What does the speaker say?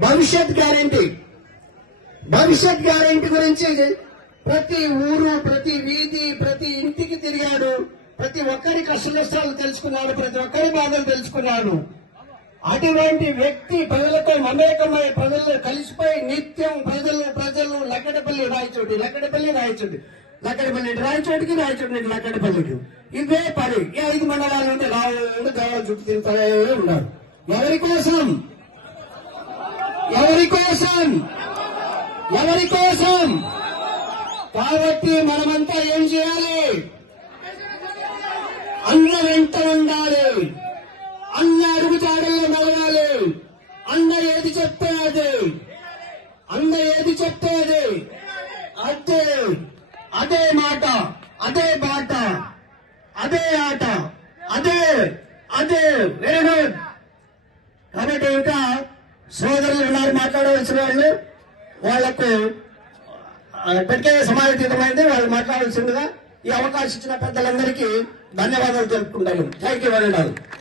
భవిష్యత్ గ్యారంటీ. భవిష్యత్ గ్యారంటీ గురించి ప్రతి ఊరు ప్రతి వీధి ప్రతి ఇంటికి తిరిగాడు. ప్రతి ఒక్కరి కష్ట నష్టాలు తెలుసుకున్నాడు ప్రతి ఒక్కరి బాధలు తెలుసుకున్నాడు. అటువంటి వ్యక్తి ప్రజలతో మమేకమై ప్రజల్లో కలిసిపోయి నిత్యం ప్రజలు ప్రజలు లక్కడపల్లి రాయచోటి లక్కడపల్లి రాయచోటి లక్కడపల్లి రాయచోటికి రాయచోటి లక్కడపల్లికి. ఇవే పని. ఈ ఐదు మండలాల నుండి రావుడు దేవాల చుట్టూ తిరుగుతూనే ఉన్నారు. ఎవరి కోసం? ఎవరి కోసం ఎవరి కోసం కాబట్టి మనమంతా ఏం చేయాలి అన్న వెంట ఉండాలి అన్న అడుగుజాడల్లో నడవాలి అన్న ఏది చెప్తే అది అన్న ఏది చెప్తే అది అదే అదే మాట అదే బాట అదే ఆట అదే అదే వెరీ గుడ్ కాబట్టి ఇంకా సోదరులు ఉన్నారు మాట్లాడవలసిన వాళ్ళు. వాళ్ళకు ఆ, ఇప్పటికే సమాజతీతమైంది వాళ్ళు మాట్లాడాల్సిందిగా ఈ అవకాశం ఇచ్చిన పెద్దలందరికీ ధన్యవాదాలు తెలుపుకుంటాను. Thank you very